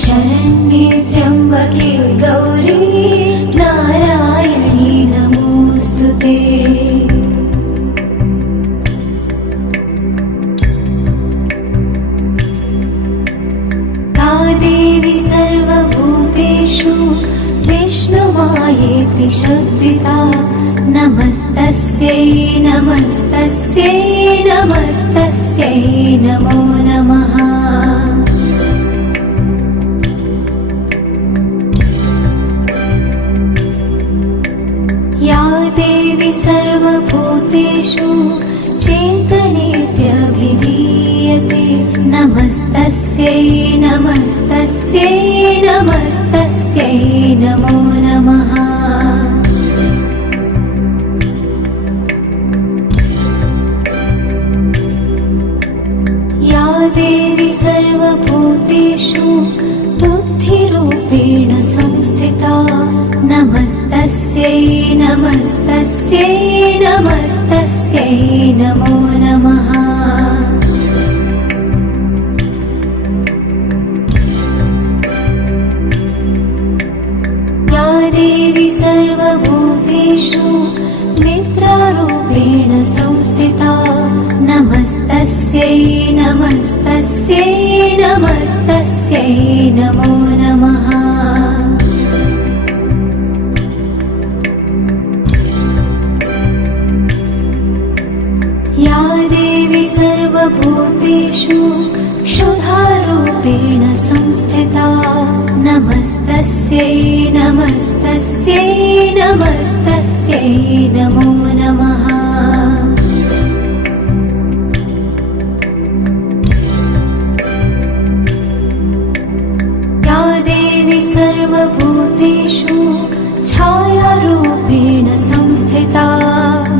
शरण्ये त्र्यम्बके गौरी नारायणी नमोऽस्तुते। या देवी सर्वभूतेषु विष्णुमायेति शब्दिता नमस्तस्यै नमस्तस्यै नमस्तस्यै नमो नमः। या देवी सर्वभूतेषु चेतनेत्यभिधीयते नमस्तस्यै नमस्तस्यै नमस्तस्यै नमो नमः। या देवी सर्वभूतेषु बुद्धिरूपेण संस्थिता नमस्तस्यै नमस्तस्यै नमस्तस्यै नमो नमः। या देवी सर्वभूतेषु निद्रारूपेण संस्थिता नमस्तस्यै नमस्तस्यै नमस्तस्यै नमो नमः। या देवी सर्वभूतेषु क्षुधारूपेण संस्थिता नमस्तस्यै नमस्तस्यै नमस्तस्यै नमो नमः। या देवी सर्वभूतेषु छायारूपेण संस्थिता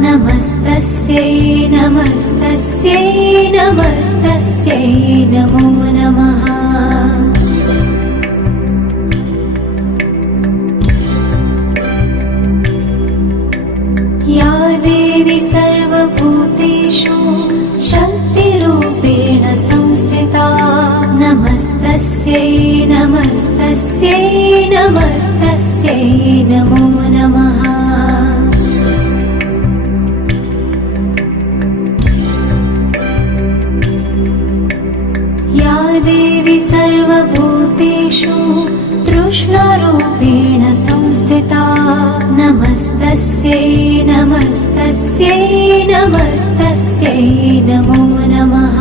नमस्तस्यै नमस्तस्यै नमस्तस्यै नमो नमः। या देवी सर्वभूतेषु शक्तिरूपेण संस्थिता नमस्तस्यै नमस्तस्यै नमस्तस्यै नमो नमः। या देवी सर्वभूतेषु तृष्णारूपेण संस्थिता नमस्तस्यै नमस्तस्यै नमस्तस्यै नमो नमः।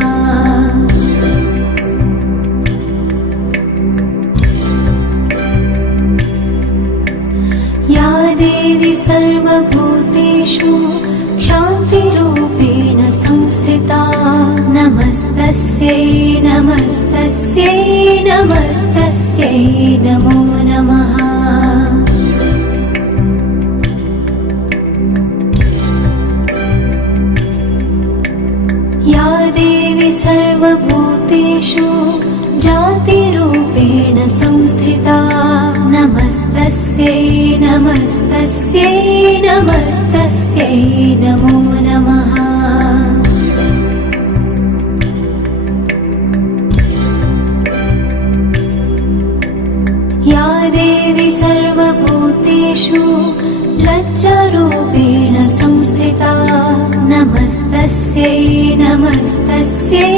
या देवी सर्वभूतेषु शान्तिरूपेण संस्थिता नमस्तस्यै नमस्तस्यै नमस्तस्यै नमो नमः। या देवी सर्वभूतेषु जातिरूपेण संस्थिता नमस्तस्यै नमस्तस्यै नमस्तस्यै नमो नमः। या देवी सर्वभूतेषु लज्जारूपेण संस्थिता नमस्तस्यै नमस्तस्यै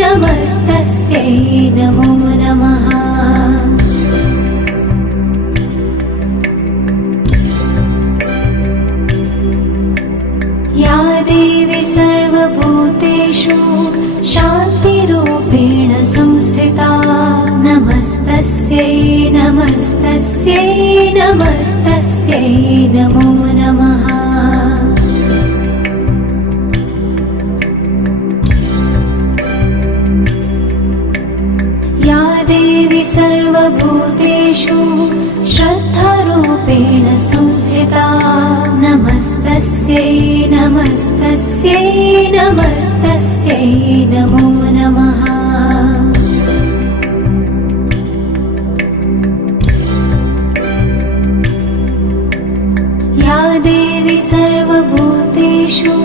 नमस्तस्यै नमो नमः। या देवी सर्वभूतेषु शान्तिरूपेण संस्थिता नमस्तस्यै नमस्तस्यै नमस्तस्यै नमो नमः। या देवी सर्वभूतेषु श्रद्धारूपेण संस्थिता नमस्तस्यै नमस्तस्यै नमस्तस्यै नमो नमः। या देवी सर्वभूतेषु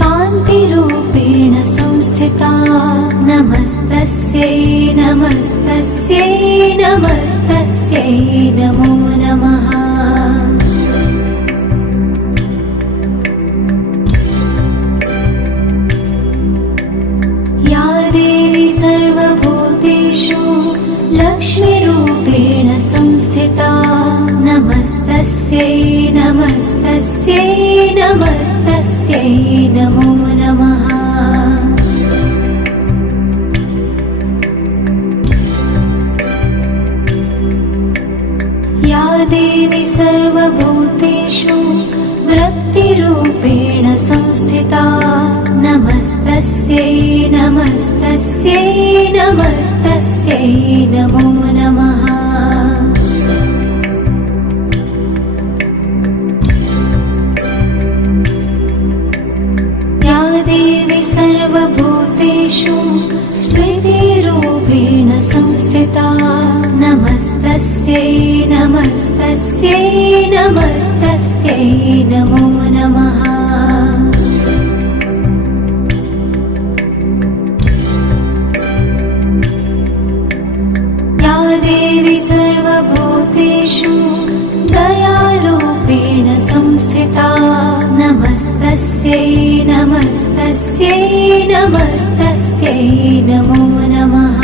कान्तिरूपेण संस्थिता संस्थिता नमस्तस्यै नमस्तस्यै नमस्तस्यै नमो नमः। या देवी सर्वभूतेषु लक्ष्मीरूपेण संस्थिता नमस्तस्यै नमस्तस्यै नमस्तस्यै नमो नमः। या देवी सर्वभूतेषु वृत्तिरूपेण संस्थिता नमस्तस्यै नमस्तस्यै नमस्तस्यै नमो नमः। या देवी सर्वभूतेषु स्मृतिरूपेण संस्थिता नमस्तस्यै नमस्तस्यै नमस्तस्यै नमो नमः। या देवी सर्वभूतेषु दयारूपेण संस्थिता नमस्तस्यै नमस्तस्यै नमस्तस्यै नमो नमः।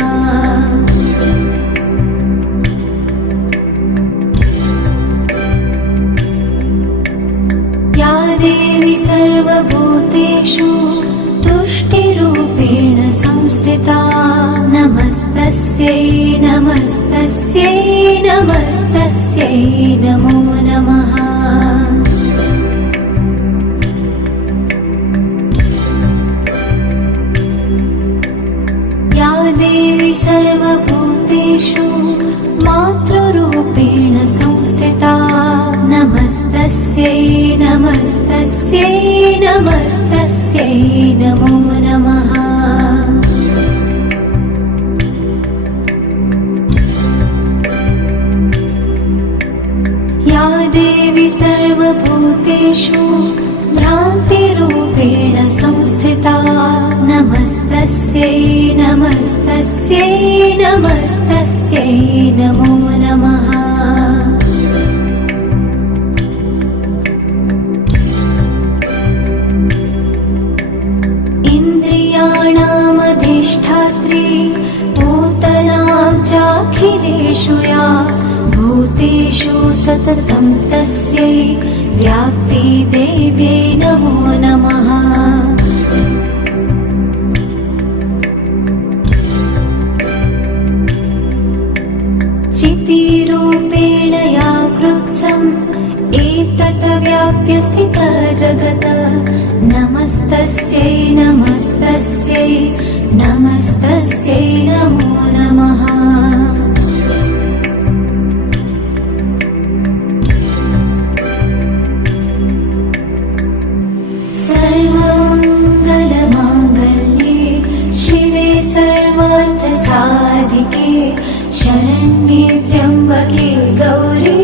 या देवी सर्वभूतेषु तुष्टिरूपेण संस्थिता नमस्तस्यै नमस्तस्यै नमस्तस्यै नमो नमः। या देवी सर्वभूतेषु मातृरूपेण संस्थिता नमस्तस्यै नमस्तस्यै नमस्तस्यै नमो नमः। या देवी सर्वभूतेषु भ्रान्तिरूपेण संस्थिता नमस्तस्यै नमस्तस्यै नमस्तस्यै नमो नमः। इन्द्रियाणामधिष्ठात्री भूतनां चाखिलेषु या भूतेषु सततं तस्यै व्याप्तिदेव्यै नमो नमः। चितिरूपेण या कृत्स्नम् एतत् व्याप्य स्थितः जगत् नमस्तस्यै नमस्तस्यै नमस्तस्यै नमो नमः। सर्वमङ्गलमाङ्गल्ये शिवे सर्वार्थसाधिके शरण्ये त्र्यम्बके गौरी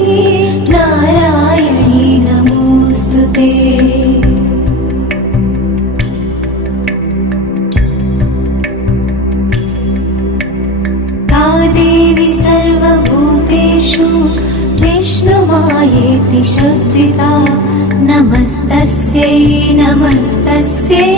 नारायणी नमोऽस्तुते। या देवी सर्वभूतेषु विष्णुमायेति शब्दिता नमस्तस्यै नमस्तस्यै